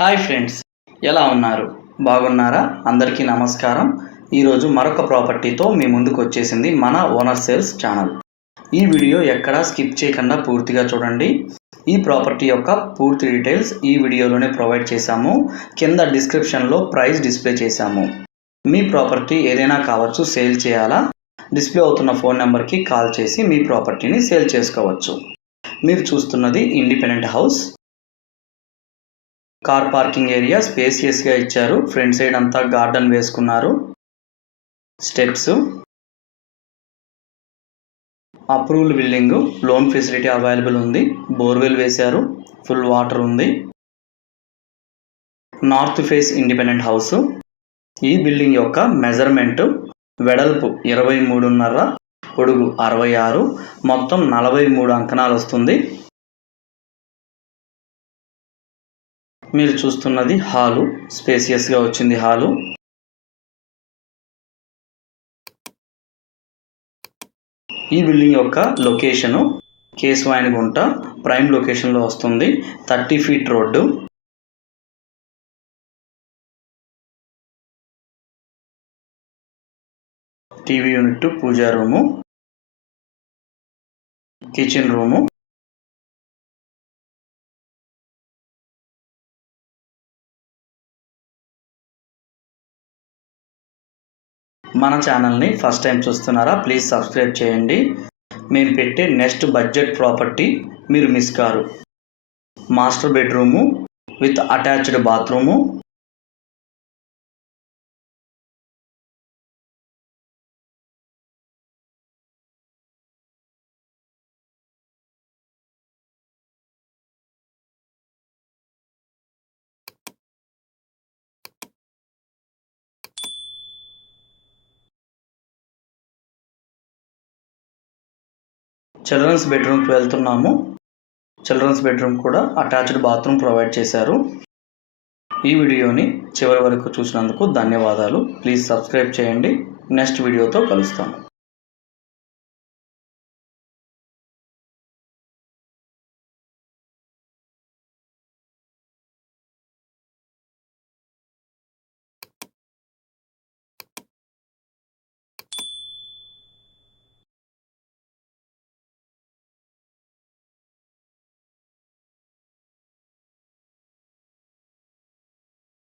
Hi friends, ఎలా ఉన్నారు? బాగున్నారా? అందరికీ నమస్కారం. ఈరోజు మరొక ప్రాపర్టీతో మీ ముందుకు వచ్చేసింది మన ఓనర్ సేల్స్ ఛానల్. ఈ వీడియో ఎక్కడా స్కిప్ చేయకుండా పూర్తిగా చూడండి. ఈ ప్రాపర్టీ యొక్క పూర్తి డీటెయిల్స్ ఈ వీడియోలోనే ప్రొవైడ్ చేశాము. కింద డిస్క్రిప్షన్లో ప్రైస్ డిస్ప్లే చేశాము. మీ ప్రాపర్టీ ఏదైనా కావచ్చు, సేల్ చేయాలా? డిస్ప్లే అవుతున్న ఫోన్ నెంబర్కి కాల్ చేసి మీ ప్రాపర్టీని సేల్ చేసుకోవచ్చు. మీరు చూస్తున్నది independent house. Car parking area స్పేసియస్గా ఇచ్చారు. ఫ్రంట్ సైడ్ అంతా గార్డెన్ వేసుకున్నారు. Steps, approved building, loan facility available ఉంది. బోర్వెల్ వేశారు, ఫుల్ వాటర్ ఉంది. North face independent house. ఈ బిల్డింగ్ యొక్క మెజర్మెంట్ వెడల్పు 23.5, పొడుగు 66, మొత్తం 43 అంకణాలు వస్తుంది. మీరు చూస్తున్నది హాలు, స్పేసియస్గా వచ్చింది హాలు. ఈ బిల్డింగ్ యొక్క లొకేషను కేశవాయనగుంట ప్రైమ్ లొకేషన్లో వస్తుంది. 30 feet road. TV unit, puja room, kitchen room. మన ఛానల్ని ఫస్ట్ టైం చూస్తున్నారా? ప్లీజ్ సబ్స్క్రైబ్ చేయండి. మేము పెట్టే నెక్స్ట్ బడ్జెట్ ప్రాపర్టీ మీరు మిస్ కారు. Master bedroom with attached bathroom. Children's బెడ్రూమ్కి వెళ్తున్నాము. చిల్డ్రన్స్ బెడ్రూమ్ కూడా అటాచ్డ్ బాత్రూమ్ ప్రొవైడ్ చేశారు. ఈ వీడియోని చివరి వరకు చూసినందుకు ధన్యవాదాలు. ప్లీజ్ సబ్స్క్రైబ్ చేయండి. నెక్స్ట్ వీడియోతో కలుస్తాను.